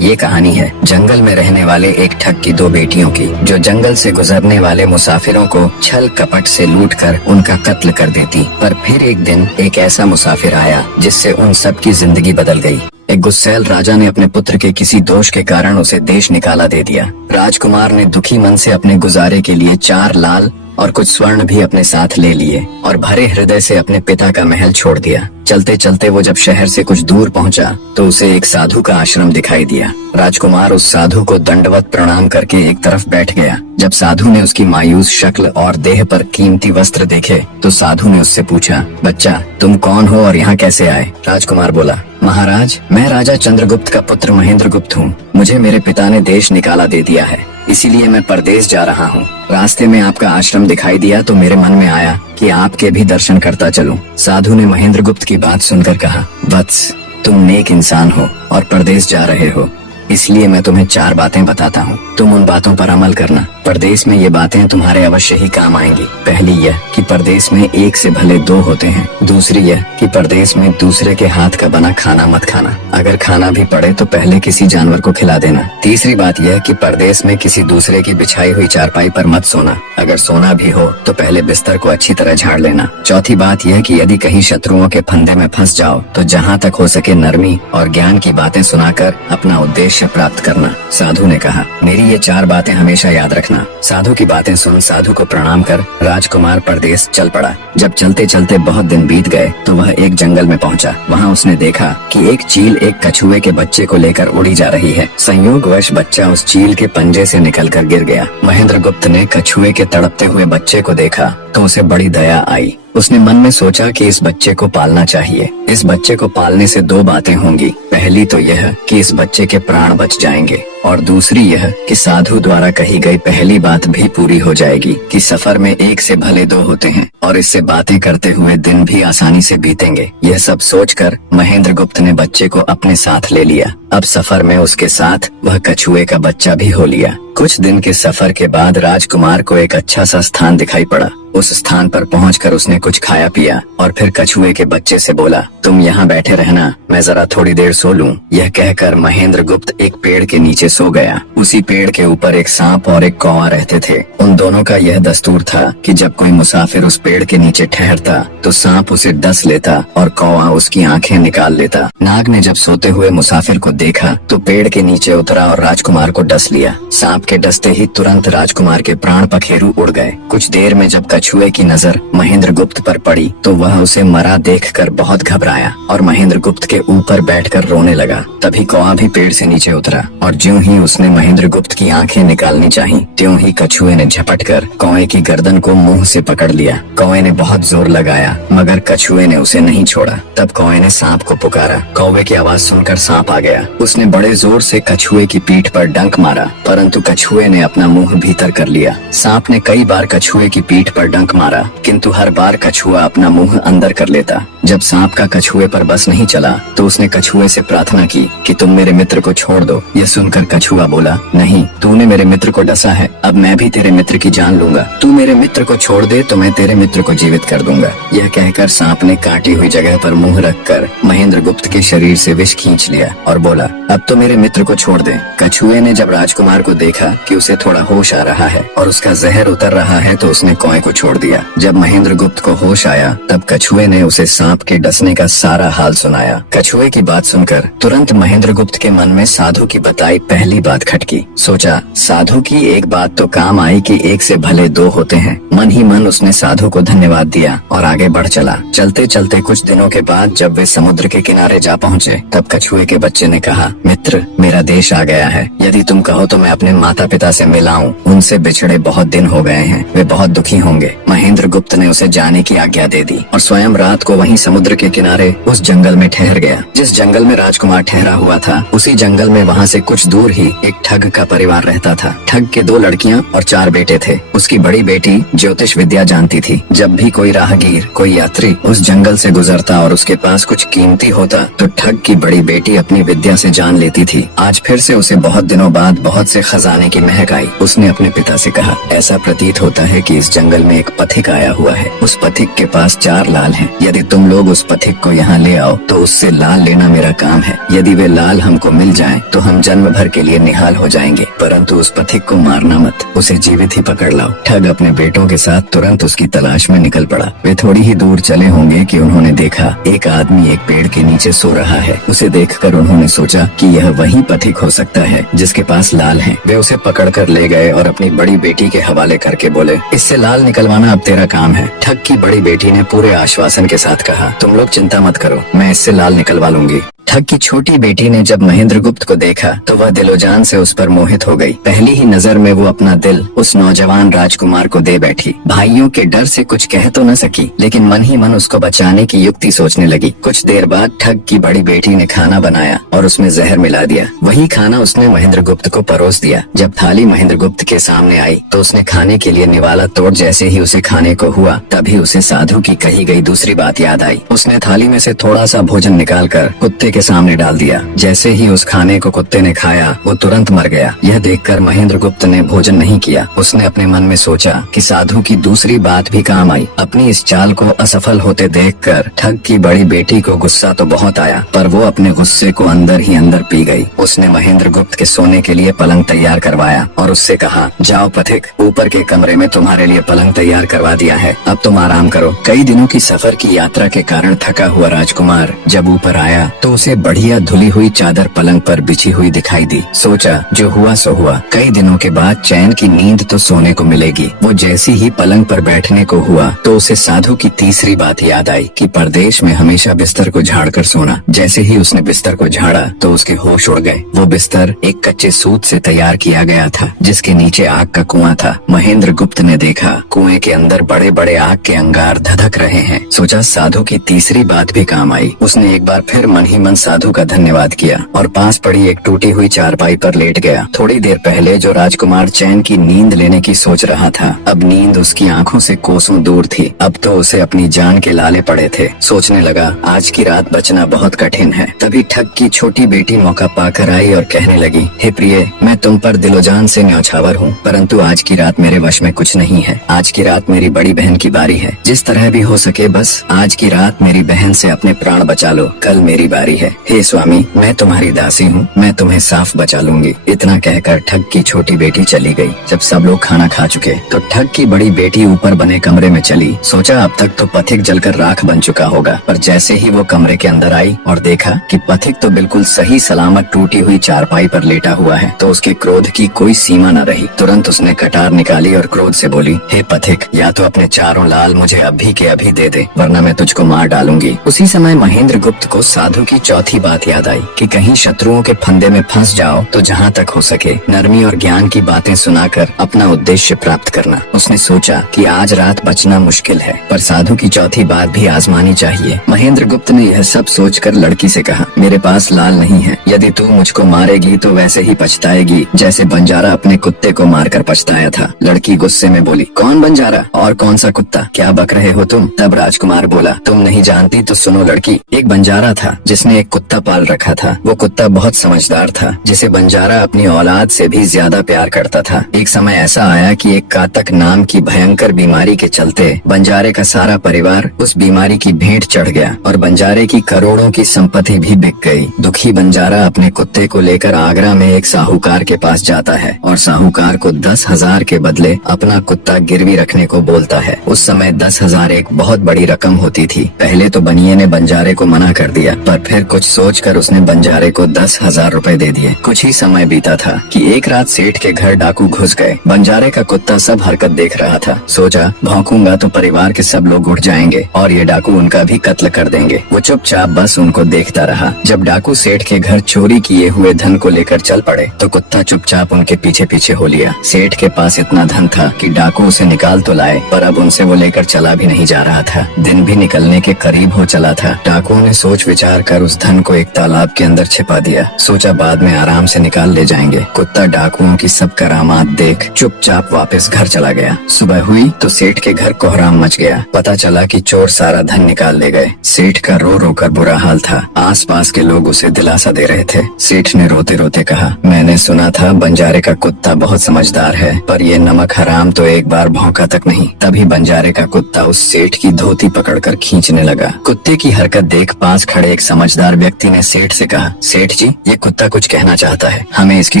ये कहानी है जंगल में रहने वाले एक ठग की दो बेटियों की, जो जंगल से गुजरने वाले मुसाफिरों को छल कपट से लूटकर उनका कत्ल कर देती। पर फिर एक दिन एक ऐसा मुसाफिर आया जिससे उन सब की जिंदगी बदल गई। एक गुस्सैल राजा ने अपने पुत्र के किसी दोष के कारण उसे देश निकाला दे दिया। राजकुमार ने दुखी मन से अपने गुजारे के लिए 4 लाल और कुछ स्वर्ण भी अपने साथ ले लिए और भरे हृदय से अपने पिता का महल छोड़ दिया। चलते चलते वो जब शहर से कुछ दूर पहुंचा तो उसे एक साधु का आश्रम दिखाई दिया। राजकुमार उस साधु को दंडवत प्रणाम करके एक तरफ बैठ गया। जब साधु ने उसकी मायूस शक्ल और देह पर कीमती वस्त्र देखे तो साधु ने उससे पूछा, बच्चा तुम कौन हो और यहाँ कैसे आए? राजकुमार बोला, महाराज मैं राजा चंद्रगुप्त का पुत्र महेंद्रगुप्त हूँ। मुझे मेरे पिता ने देश निकाला दे दिया है, इसीलिए मैं परदेश जा रहा हूँ। रास्ते में आपका आश्रम दिखाई दिया तो मेरे मन में आया कि आपके भी दर्शन करता चलूं। साधु ने महेंद्रगुप्त की बात सुनकर कहा, वत्स तुम नेक इंसान हो और परदेश जा रहे हो, इसलिए मैं तुम्हें 4 बातें बताता हूँ। तुम उन बातों पर अमल करना। परदेश में ये बातें तुम्हारे अवश्य ही काम आएंगी। पहली यह कि परदेश में एक से भले 2 होते हैं। दूसरी यह कि परदेश में दूसरे के हाथ का बना खाना मत खाना। अगर खाना भी पड़े तो पहले किसी जानवर को खिला देना। तीसरी बात यह कि परदेश में किसी दूसरे की बिछाई हुई चारपाई पर मत सोना। अगर सोना भी हो तो पहले बिस्तर को अच्छी तरह झाड़ लेना। चौथी बात यह कि यदि कहीं शत्रुओं के फंदे में फंस जाओ तो जहाँ तक हो सके नरमी और ज्ञान की बातें सुनाकर अपना उद्देश्य प्राप्त करना। साधु ने कहा, मेरी ये 4 बातें हमेशा याद रखना। साधु की बातें सुन साधु को प्रणाम कर राजकुमार परदेश चल पड़ा। जब चलते चलते बहुत दिन बीत गए तो वह एक जंगल में पहुंचा। वहां उसने देखा कि एक चील एक कछुए के बच्चे को लेकर उड़ी जा रही है। संयोगवश बच्चा उस चील के पंजे से निकलकर गिर गया। महेंद्रगुप्त ने कछुए के तड़पते हुए बच्चे को देखा तो उसे बड़ी दया आई। उसने मन में सोचा कि इस बच्चे को पालना चाहिए। इस बच्चे को पालने से 2 बातें होंगी। पहली तो यह कि इस बच्चे के प्राण बच जाएंगे और दूसरी यह कि साधु द्वारा कही गई पहली बात भी पूरी हो जाएगी कि सफर में एक से भले 2 होते हैं और इससे बातें करते हुए दिन भी आसानी से बीतेंगे। यह सब सोचकर महेंद्रगुप्त ने बच्चे को अपने साथ ले लिया। अब सफर में उसके साथ वह कछुए का बच्चा भी हो लिया। कुछ दिन के सफर के बाद राजकुमार को एक अच्छा सा स्थान दिखाई पड़ा। उस स्थान पर पहुंचकर उसने कुछ खाया पिया और फिर कछुए के बच्चे से बोला, तुम यहाँ बैठे रहना, मैं जरा थोड़ी देर सो लूं। यह कहकर महेंद्रगुप्त एक पेड़ के नीचे सो गया। उसी पेड़ के ऊपर एक सांप और एक कौवा रहते थे। उन दोनों का यह दस्तूर था कि जब कोई मुसाफिर उस पेड़ के नीचे ठहरता तो सांप उसे डस लेता और कौवा उसकी आंखें निकाल लेता। नाग ने जब सोते हुए मुसाफिर को देखा तो पेड़ के नीचे उतरा और राजकुमार को डस लिया। सांप के डसते ही तुरंत राजकुमार के प्राण पखेरु उड़ गए। कुछ देर में जब कछुए की नजर महेंद्रगुप्त पर पड़ी तो वह उसे मरा देखकर बहुत घबराया और महेंद्रगुप्त के ऊपर बैठकर रोने लगा। तभी कौवा भी पेड़ से नीचे उतरा और ज्यों ही उसने महेंद्रगुप्त की आंखें निकालनी चाही, त्यों ही कछुए ने झपटकर कौवे की गर्दन को मुंह से पकड़ लिया। कौवे ने बहुत जोर लगाया मगर कछुए ने उसे नहीं छोड़ा। तब कौवे ने सांप को पुकारा। कौवे की आवाज सुनकर सांप आ गया। उसने बड़े जोर से कछुए की पीठ पर डंक मारा, परंतु कछुए ने अपना मुंह भीतर कर लिया। सांप ने कई बार कछुए की पीठ पर डंक मारा, किंतु हर बार कछुआ अपना मुंह अंदर कर लेता। जब सांप का कछुए पर बस नहीं चला तो उसने कछुए से प्रार्थना की कि तुम मेरे मित्र को छोड़ दो। यह सुनकर कछुआ बोला, नहीं, तूने मेरे मित्र को डसा है, अब मैं भी तेरे मित्र की जान लूंगा। तू मेरे मित्र को छोड़ दे तो मैं तेरे मित्र को जीवित कर दूंगा। यह कहकर सांप ने काटी हुई जगह पर मुंह रखकर महेंद्रगुप्त के शरीर से विष खींच लिया और बोला, अब तो मेरे मित्र को छोड़ दे। कछुए ने जब राजकुमार को देखा कि उसे थोड़ा होश आ रहा है और उसका जहर उतर रहा है तो उसने कौवे को छोड़ दिया। जब महेंद्रगुप्त को होश आया तब कछुए ने उसे सांप के डसने का सारा हाल सुनाया। कछुए की बात सुनकर तुरंत महेंद्रगुप्त के मन में साधु की बताई पहली बात खटकी। सोचा, साधु की एक बात तो काम आई कि एक से भले 2 होते हैं। मन ही मन उसने साधु को धन्यवाद दिया और आगे बढ़ चला। चलते चलते कुछ दिनों के बाद जब वे समुद्र के किनारे जा पहुँचे तब कछुए के बच्चे ने कहा, मित्र मेरा देश आ गया है, यदि तुम कहो तो मैं अपने माता पिता से मिलाऊं। उनसे बिछड़े बहुत दिन हो गए हैं, वे बहुत दुखी होंगे। महेंद्रगुप्त ने उसे जाने की आज्ञा दे दी और स्वयं रात को वहीं समुद्र के किनारे उस जंगल में ठहर गया। जिस जंगल में राजकुमार ठहरा हुआ था उसी जंगल में वहाँ से कुछ दूर ही एक ठग का परिवार रहता था। ठग के 2 लड़कियाँ और 4 बेटे थे। उसकी बड़ी बेटी ज्योतिष विद्या जानती थी। जब भी कोई राहगीर, कोई यात्री उस जंगल से गुजरता और उसके पास कुछ कीमती होता तो ठग की बड़ी बेटी अपनी विद्या से जान लेती थी। आज फिर से उसे बहुत दिनों बाद बहुत से खजाने खाने की महक आई। उसने अपने पिता से कहा, ऐसा प्रतीत होता है कि इस जंगल में एक पथिक आया हुआ है। उस पथिक के पास 4 लाल हैं। यदि तुम लोग उस पथिक को यहाँ ले आओ तो उससे लाल लेना मेरा काम है। यदि वे लाल हमको मिल जाएं तो हम जन्म भर के लिए निहाल हो जाएंगे, परंतु उस पथिक को मारना मत, उसे जीवित ही पकड़ लाओ। ठग अपने बेटों के साथ तुरंत उसकी तलाश में निकल पड़ा। वे थोड़ी ही दूर चले होंगे कि उन्होंने देखा एक आदमी एक पेड़ के नीचे सो रहा है। उसे देखकर उन्होंने सोचा कि यह वही पथिक हो सकता है जिसके पास लाल हैं। वे उसे पकड़कर ले गए और अपनी बड़ी बेटी के हवाले करके बोले, इससे लाल निकलवाना अब तेरा काम है। ठग की बड़ी बेटी ने पूरे आश्वासन के साथ कहा, तुम लोग चिंता मत करो, मैं इससे लाल निकलवा लूंगी। ठग की छोटी बेटी ने जब महेंद्रगुप्त को देखा तो वह दिलोजान से उस पर मोहित हो गई। पहली ही नजर में वो अपना दिल उस नौजवान राजकुमार को दे बैठी। भाइयों के डर से कुछ कह तो न सकी, लेकिन मन ही मन उसको बचाने की युक्ति सोचने लगी। कुछ देर बाद ठग की बड़ी बेटी ने खाना बनाया और उसमें जहर मिला दिया। वही खाना उसने महेंद्रगुप्त को परोस दिया। जब थाली महेंद्रगुप्त के सामने आई तो उसने खाने के लिए निवाला तोड़ जैसे ही उसे खाने को हुआ तभी उसे साधु की कही गई दूसरी बात याद आई। उसने थाली में से थोड़ा सा भोजन निकालकर कुत्ते के सामने डाल दिया। जैसे ही उस खाने को कुत्ते ने खाया वो तुरंत मर गया। यह देखकर महेंद्रगुप्त ने भोजन नहीं किया। उसने अपने मन में सोचा कि साधु की दूसरी बात भी काम आई। अपनी इस चाल को असफल होते देखकर ठग की बड़ी बेटी को गुस्सा तो बहुत आया, पर वो अपने गुस्से को अंदर ही अंदर पी गई। उसने महेंद्रगुप्त के सोने के लिए पलंग तैयार करवाया और उससे कहा, जाओ पथिक, ऊपर के कमरे में तुम्हारे लिए पलंग तैयार करवा दिया है, अब तुम आराम करो। कई दिनों की सफर की यात्रा के कारण थका हुआ राजकुमार जब ऊपर आया तो उसे बढ़िया धुली हुई चादर पलंग पर बिछी हुई दिखाई दी। सोचा जो हुआ सो हुआ, कई दिनों के बाद चैन की नींद तो सोने को मिलेगी। वो जैसी ही पलंग पर बैठने को हुआ तो उसे साधु की तीसरी बात याद आई कि परदेश में हमेशा बिस्तर को झाड़कर सोना। जैसे ही उसने बिस्तर को झाड़ा तो उसके होश उड़ गए। वो बिस्तर एक कच्चे सूत से तैयार किया गया था जिसके नीचे आग का कुआं था। महेंद्रगुप्त ने देखा कुएं के अंदर बड़े बड़े आग के अंगार धधक रहे हैं। सोचा साधु की तीसरी बात भी काम आई। उसने एक बार फिर मन ही मन साधु का धन्यवाद किया और पास पड़ी एक टूटी हुई चारपाई पर लेट गया। थोड़ी देर पहले जो राजकुमार चैन की नींद लेने की सोच रहा था, अब नींद उसकी आंखों से कोसों दूर थी। अब तो उसे अपनी जान के लाले पड़े थे। सोचने लगा आज की रात बचना बहुत कठिन है। तभी ठग की छोटी बेटी मौका पाकर आई और कहने लगी, हे प्रिय, मैं तुम पर दिलोजान से न्यौछावर हूँ, परंतु आज की रात मेरे वश में कुछ नहीं है। आज की रात मेरी बड़ी बहन की बारी है। जिस तरह भी हो सके बस आज की रात मेरी बहन से अपने प्राण बचा लो, कल मेरी बारी है। हे स्वामी, मैं तुम्हारी दासी हूँ, मैं तुम्हें साफ बचा लूंगी। इतना कहकर ठग की छोटी बेटी चली गई। जब सब लोग खाना खा चुके तो ठग की बड़ी बेटी ऊपर बने कमरे में चली। सोचा अब तक तो पथिक जलकर राख बन चुका होगा, पर जैसे ही वो कमरे के अंदर आई और देखा कि पथिक तो बिल्कुल सही सलामत टूटी हुई चारपाई पर लेटा हुआ है तो उसके क्रोध की कोई सीमा न रही। तुरंत उसने कटार निकाली और क्रोध से बोली, हे पथिक, या तो अपने 4 लाल मुझे अभी के अभी दे दे, वरना मैं तुझको मार डालूंगी। उसी समय महेंद्रगुप्त को साधु की चौथी बात याद आई कि कहीं शत्रुओं के फंदे में फंस जाओ तो जहाँ तक हो सके नरमी और ज्ञान की बातें सुनाकर अपना उद्देश्य प्राप्त करना। उसने सोचा कि आज रात बचना मुश्किल है, पर साधु की चौथी बात भी आजमानी चाहिए। महेंद्रगुप्त ने यह सब सोचकर लड़की से कहा, मेरे पास लाल नहीं है। यदि तू मुझको मारेगी तो वैसे ही पछताएगी जैसे बंजारा अपने कुत्ते को मारकर पछताया था। लड़की गुस्से में बोली, कौन बंजारा और कौन सा कुत्ता, क्या बक रहे हो तुम? तब राजकुमार बोला, तुम नहीं जानती तो सुनो लड़की, एक बंजारा था जिसने एक कुत्ता पाल रखा था। वो कुत्ता बहुत समझदार था जिसे बंजारा अपनी औलाद से भी ज्यादा प्यार करता था। एक समय ऐसा आया कि एक कातक नाम की भयंकर बीमारी के चलते बंजारे का सारा परिवार उस बीमारी की भेंट चढ़ गया और बंजारे की करोड़ों की संपत्ति भी बिक गई। दुखी बंजारा अपने कुत्ते को लेकर आगरा में एक साहूकार के पास जाता है और साहूकार को 10,000 के बदले अपना कुत्ता गिरवी रखने को बोलता है। उस समय 10,000 एक बहुत बड़ी रकम होती थी। पहले तो बनिए ने बंजारे को मना कर दिया, पर फिर कुछ सोचकर उसने बंजारे को 10,000 रुपए दे दिए। कुछ ही समय बीता था कि एक रात सेठ के घर डाकू घुस गए। बंजारे का कुत्ता सब हरकत देख रहा था। सोचा भौंकूंगा तो परिवार के सब लोग उठ जाएंगे और ये डाकू उनका भी कत्ल कर देंगे। वो चुपचाप बस उनको देखता रहा। जब डाकू सेठ के घर चोरी किए हुए धन को लेकर चल पड़े तो कुत्ता चुपचाप उनके पीछे पीछे हो लिया। सेठ के पास इतना धन था कि डाकू उसे निकाल तो लाए, पर अब उनसे वो लेकर चला भी नहीं जा रहा था। दिन भी निकलने के करीब हो चला था। डाकुओं ने सोच विचार कर उस धन को एक तालाब के अंदर छिपा दिया। सोचा बाद में आराम से निकाल ले जाएंगे। कुत्ता डाकुओं की सब करामात देख चुपचाप वापस घर चला गया। सुबह हुई तो सेठ के घर कोहराम मच गया। पता चला कि चोर सारा धन निकाल ले गए। सेठ का रो रो कर बुरा हाल था। आस पास के लोग उसे दिलासा दे रहे थे। सेठ ने रोते रोते कहा, मैंने सुना था बंजारे का कुत्ता बहुत समझदार है, पर ये नमक हराम तो एक बार भौंका तक नहीं। तभी बंजारे का कुत्ता उस सेठ की धोती पकड़कर खींचने लगा। कुत्ते की हरकत देख पास खड़े एक समझदार व्यक्ति ने सेठ से कहा, सेठ जी, ये कुत्ता कुछ कहना चाहता है, हमें इसकी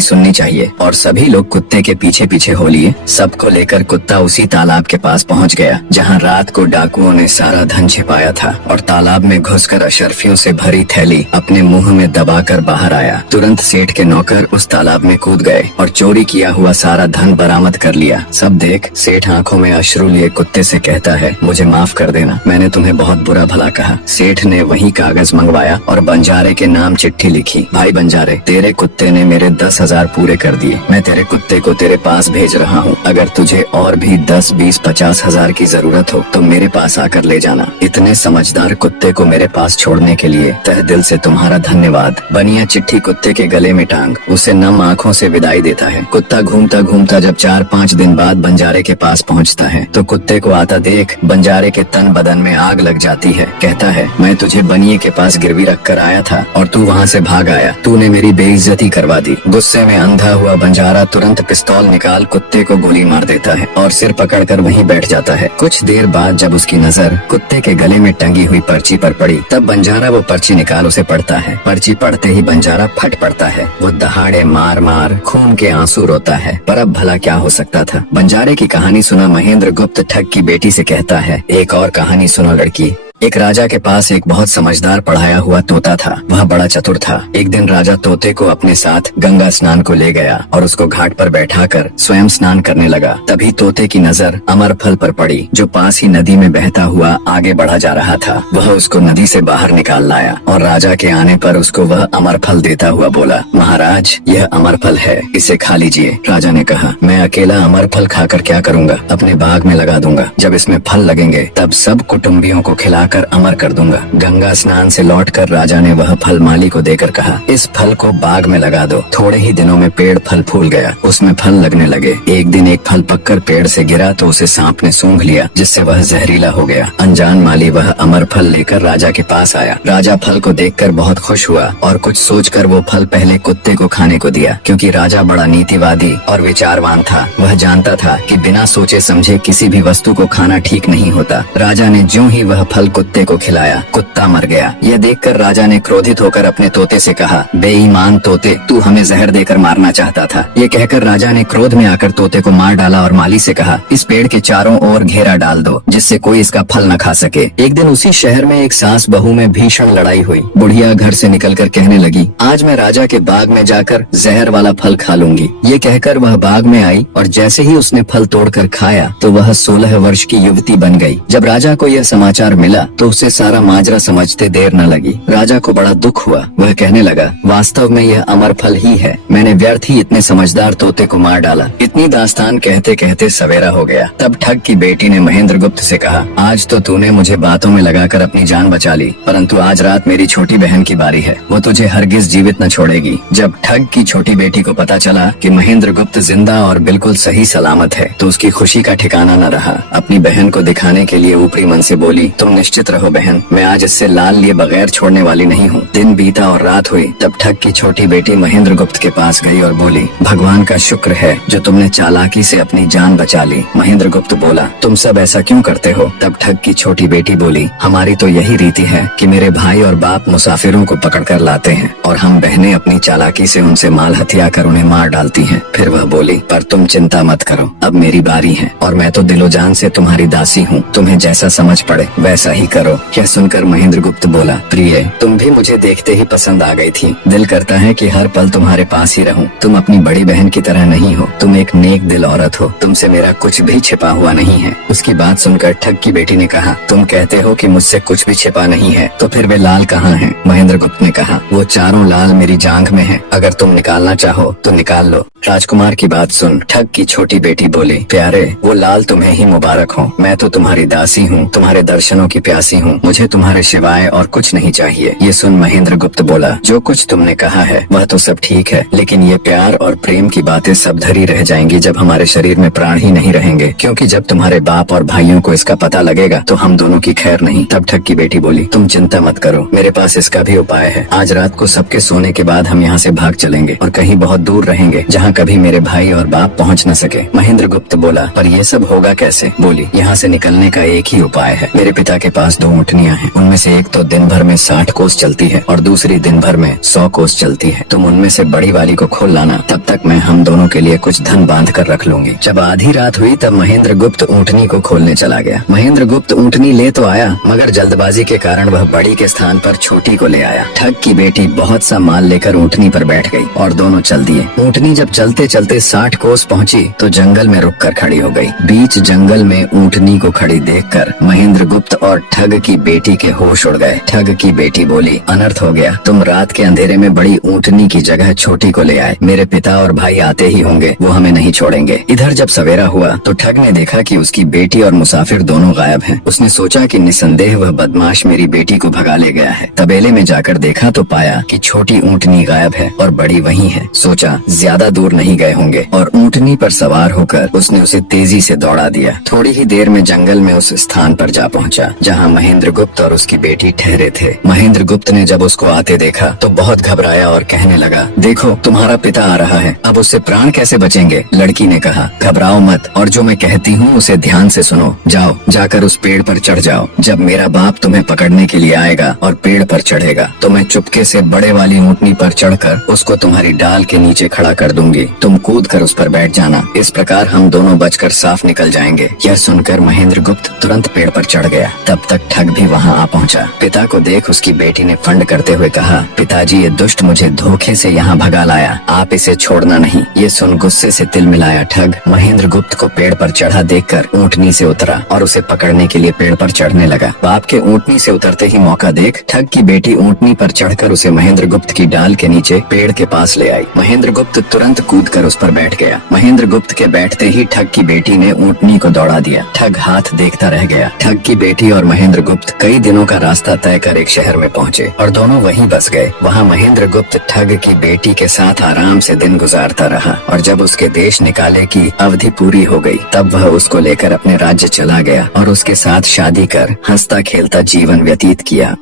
सुननी चाहिए। और सभी लोग कुत्ते के पीछे पीछे हो लिए। सबको लेकर कुत्ता उसी तालाब के पास पहुंच गया जहां रात को डाकुओं ने सारा धन छिपाया था, और तालाब में घुसकर अशर्फियों से भरी थैली अपने मुंह में दबाकर बाहर आया। तुरंत सेठ के नौकर उस तालाब में कूद गए और चोरी किया हुआ सारा धन बरामद कर लिया। सब देख सेठ आंखों में अश्रु लिए कुत्ते से कहता है, मुझे माफ कर देना, मैंने तुम्हें बहुत बुरा भला कहा। सेठ ने वही कागज मंगवाया और बंजारे के नाम चिट्ठी लिखी, भाई बंजारे, तेरे कुत्ते ने मेरे 10,000 पूरे कर दिए। मैं तेरे कुत्ते को तेरे पास भेज रहा हूँ। अगर तुझे और भी 10, 20, 50 हजार की जरूरत हो तो मेरे पास आकर ले जाना। इतने समझदार कुत्ते को मेरे पास छोड़ने के लिए तहे दिल से तुम्हारा धन्यवाद। बनिया चिट्ठी कुत्ते के गले में टांग उसे नम आँखों से विदाई देता है। कुत्ता घूमता घूमता जब 4-5 दिन बाद बंजारे के पास पहुँचता है तो कुत्ते को आता देख बंजारे के तन बदन में आग लग जाती है। कहता है, मैं तुझे बनिए के पास गिरवी रख कर आया था और तू वहाँ से भाग आया। तूने मेरी बेइज्जती करवा दी। गुस्से में अंधा हुआ बंजारा तुरंत पिस्तौल निकाल कुत्ते को गोली मार देता है और सिर पकड़कर वहीं बैठ जाता है। कुछ देर बाद जब उसकी नजर कुत्ते के गले में टंगी हुई पर्ची पर पड़ी तब बंजारा वो पर्ची निकाल उसे पढ़ता है। पर्ची पढ़ते ही बंजारा फट पड़ता है। वो दहाड़े मार मार खून के आंसू रोता है। पर अब भला क्या हो सकता था। बंजारे की कहानी सुना महेंद्र गुप्त ठग की बेटी से कहता है, एक और कहानी सुनो लड़की। एक राजा के पास एक बहुत समझदार पढ़ाया हुआ तोता था। वह बड़ा चतुर था। एक दिन राजा तोते को अपने साथ गंगा स्नान को ले गया और उसको घाट पर बैठाकर स्वयं स्नान करने लगा। तभी तोते की नजर अमरफल पर पड़ी जो पास ही नदी में बहता हुआ आगे बढ़ा जा रहा था। वह उसको नदी से बाहर निकाल लाया और राजा के आने पर उसको वह अमरफल देता हुआ बोला, महाराज, यह अमरफल है, इसे खा लीजिए। राजा ने कहा, मैं अकेला अमरफल खाकर क्या करूँगा, अपने बाग में लगा दूंगा। जब इसमें फल लगेंगे तब सब कुटुम्बियों को खिलाकर अमर कर दूंगा। गंगा स्नान से लौटकर राजा ने वह फल माली को देकर कहा, इस फल को बाग में लगा दो। थोड़े ही दिनों में पेड़ फल फूल गया, उसमें फल लगने लगे। एक दिन एक फल पककर पेड़ से गिरा तो उसे सांप ने सूंघ लिया, जिससे वह जहरीला हो गया। अनजान माली वह अमर फल लेकर राजा के पास आया। राजा फल को देखकर बहुत खुश हुआ और कुछ सोचकर वो फल पहले कुत्ते को खाने को दिया, क्योंकि राजा बड़ा नीतिवादी और विचारवान था। वह जानता था कि बिना सोचे समझे किसी भी वस्तु को खाना ठीक नहीं होता। राजा ने ज्यों ही वह फल कुत्ते को खिलाया, कुत्ता मर गया। यह देखकर राजा ने क्रोधित होकर अपने तोते से कहा, बेईमान तोते, तू हमें जहर देकर मारना चाहता था। ये कहकर राजा ने क्रोध में आकर तोते को मार डाला और माली से कहा, इस पेड़ के चारों ओर घेरा डाल दो जिससे कोई इसका फल न खा सके। एक दिन उसी शहर में एक सास बहू में भीषण लड़ाई हुई। बुढ़िया घर से निकलकर कहने लगी, आज मैं राजा के बाग में जाकर जहर वाला फल खा लूंगी। ये कहकर वह बाग में आई और जैसे ही उसने फल तोड़कर खाया तो वह 16 वर्ष की युवती बन गई। जब राजा को यह समाचार मिला तो उसे सारा माजरा समझते देर न लगी। राजा को बड़ा दुख हुआ। वह कहने लगा, वास्तव में यह अमर फल ही है, मैंने व्यर्थ ही इतने समझदार तोते को मार डाला। इतनी दास्तान कहते कहते सवेरा हो गया। तब ठग की बेटी ने महेंद्र गुप्त से कहा, आज तो तूने मुझे बातों में लगाकर अपनी जान बचा ली, परंतु आज रात मेरी छोटी बहन की बारी है, वो तुझे हरगिज जीवित न छोड़ेगी। जब ठग की छोटी बेटी को पता चला कि महेंद्र गुप्त जिंदा और बिल्कुल सही सलामत है तो उसकी खुशी का ठिकाना न रहा। अपनी बहन को दिखाने के लिए ऊपरी मन से बोली, तुम निश्चित रहो बहन, मैं आज इससे लाल लिए बगैर छोड़ने वाली नहीं हूँ। दिन बीता और रात हुई। तब ठग की छोटी बेटी महेंद्र गुप्त के पास गई और बोली, भगवान का शुक्र है जो तुमने चालाकी से अपनी जान बचा ली। महेंद्र गुप्त बोला, तुम सब ऐसा क्यों करते हो? तब ठग की छोटी बेटी बोली, हमारी तो यही रीति है कि मेरे भाई और बाप मुसाफिरों को पकड़ कर लाते हैं और हम बहनें अपनी चालाकी से उनसे माल हथिया कर उन्हें मार डालती हैं। फिर वह बोली, पर तुम चिंता मत करो, अब मेरी बारी है और मैं तो दिलो जान से तुम्हारी दासी हूँ, तुम्हें जैसा समझ पड़े वैसा ही करो। यह सुनकर महेंद्र गुप्त बोला, प्रिय, तुम भी मुझे देखते ही पसंद आ गई थी। दिल करता है कि हर पल तुम्हारे पास ही रहूं। तुम अपनी बड़ी बहन की तरह नहीं हो, तुम एक नेक दिल औरत हो, तुमसे मेरा कुछ भी छिपा हुआ नहीं है। उसकी बात सुनकर ठग की बेटी ने कहा, तुम कहते हो कि मुझसे कुछ भी छिपा नहीं है, तो फिर वे लाल कहाँ हैं? महेंद्र गुप्त ने कहा, वो चारों लाल मेरी जांघ में है, अगर तुम निकालना चाहो तो निकाल लो। राजकुमार की बात सुन ठग की छोटी बेटी बोली, प्यारे, वो लाल तुम्हें ही मुबारक हो, मैं तो तुम्हारी दासी हूँ, तुम्हारे दर्शनों की प्यारी प्यासी हूँ, मुझे तुम्हारे सिवाय और कुछ नहीं चाहिए। ये सुन महेंद्र गुप्त बोला, जो कुछ तुमने कहा है वह तो सब ठीक है, लेकिन ये प्यार और प्रेम की बातें सब धरी रह जाएंगी जब हमारे शरीर में प्राण ही नहीं रहेंगे, क्योंकि जब तुम्हारे बाप और भाइयों को इसका पता लगेगा तो हम दोनों की खैर नहीं। तब ठग की बेटी बोली, तुम चिंता मत करो, मेरे पास इसका भी उपाय है। आज रात को सबके सोने के बाद हम यहाँ से भाग चलेंगे और कहीं बहुत दूर रहेंगे जहाँ कभी मेरे भाई और बाप पहुँच न सके। महेंद्र गुप्त बोला, पर ये सब होगा कैसे? बोली, यहाँ से निकलने का एक ही उपाय है। मेरे पिता के पास 2 ऊँटनियाँ हैं, उनमें से एक तो दिन भर में 60 कोस चलती है और दूसरी दिन भर में 100 कोस चलती है। तुम उनमें से बड़ी वाली को खोल लाना, तब तक मैं हम दोनों के लिए कुछ धन बांध कर रख लूंगी। जब आधी रात हुई तब महेंद्र गुप्त ऊँटनी को खोलने चला गया। महेंद्र गुप्त ऊँटनी ले तो आया, मगर जल्दबाजी के कारण वह बड़ी के स्थान पर छोटी को ले आया। ठग की बेटी बहुत सा माल लेकर ऊँटनी पर बैठ गई और दोनों चल दिए। ऊँटनी जब चलते चलते 60 कोस पहुँची तो जंगल में रुक कर खड़ी हो गई। बीच जंगल में ऊँटनी को खड़ी देखकर महेंद्र गुप्त और ठग की बेटी के होश उड़ गए। ठग की बेटी बोली, अनर्थ हो गया, तुम रात के अंधेरे में बड़ी ऊँटनी की जगह छोटी को ले आए। मेरे पिता और भाई आते ही होंगे, वो हमें नहीं छोड़ेंगे। इधर जब सवेरा हुआ तो ठग ने देखा कि उसकी बेटी और मुसाफिर दोनों गायब हैं। उसने सोचा कि निसंदेह वह बदमाश मेरी बेटी को भगा ले गया है। तबेले में जाकर देखा तो पाया कि छोटी ऊँटनी गायब है और बड़ी वही है। सोचा ज्यादा दूर नहीं गए होंगे और ऊँटनी पर सवार होकर उसने उसे तेजी से दौड़ा दिया। थोड़ी ही देर में जंगल में उस स्थान पर जा पहुंचा जहां महेंद्र गुप्त और उसकी बेटी ठहरे थे। महेंद्र गुप्त ने जब उसको आते देखा तो बहुत घबराया और कहने लगा, देखो तुम्हारा पिता आ रहा है, अब उससे प्राण कैसे बचेंगे? लड़की ने कहा, घबराओ मत और जो मैं कहती हूँ उसे ध्यान से सुनो। जाओ, जाकर उस पेड़ पर चढ़ जाओ। जब मेरा बाप तुम्हें पकड़ने के लिए आएगा और पेड़ पर चढ़ेगा तो मैं चुपके से बड़े वाली ऊँटनी पर चढ़कर उसको तुम्हारी डाल के नीचे खड़ा कर दूंगी। तुम कूद कर उस पर बैठ जाना। इस प्रकार हम दोनों बचकर साफ निकल जाएंगे। यह सुनकर महेंद्र गुप्त तुरंत पेड़ पर चढ़ गया। तब तक ठग भी वहाँ आ पहुँचा। पिता को देख उसकी बेटी ने फंड करते हुए कहा, पिताजी ये दुष्ट मुझे धोखे से यहाँ भगा लाया, आप इसे छोड़ना नहीं। ये सुन गुस्से से तिल मिलाया ठग महेंद्र गुप्त को पेड़ पर चढ़ा देखकर ऊँटनी से उतरा और उसे पकड़ने के लिए पेड़ पर चढ़ने लगा। बाप के ऊँटनी से उतरते ही मौका देख ठग की बेटी ऊँटनी पर चढ़कर उसे महेंद्र गुप्त की डाल के नीचे पेड़ के पास ले आई। महेंद्र गुप्त तुरंत कूद कर उस पर बैठ गया। महेंद्र गुप्त के बैठते ही ठग की बेटी ने ऊँटनी को दौड़ा दिया। ठग हाथ देखता रह गया। ठग की बेटी और महेंद्र गुप्त कई दिनों का रास्ता तय कर एक शहर में पहुँचे और दोनों वहीं बस गए। वहाँ महेंद्र गुप्त ठग की बेटी के साथ आराम से दिन गुजारता रहा और जब उसके देश निकाले की अवधि पूरी हो गई तब वह उसको लेकर अपने राज्य चला गया और उसके साथ शादी कर हंसता खेलता जीवन व्यतीत किया।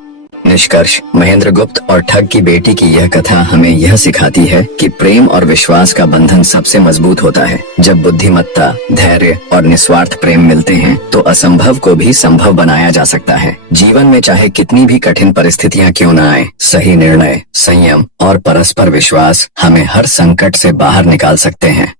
निष्कर्ष, महेंद्र गुप्त और ठग की बेटी की यह कथा हमें यह सिखाती है कि प्रेम और विश्वास का बंधन सबसे मजबूत होता है। जब बुद्धिमत्ता, धैर्य और निस्वार्थ प्रेम मिलते हैं तो असंभव को भी संभव बनाया जा सकता है। जीवन में चाहे कितनी भी कठिन परिस्थितियां क्यों न आए, सही निर्णय, संयम और परस्पर विश्वास हमें हर संकट से बाहर निकाल सकते हैं।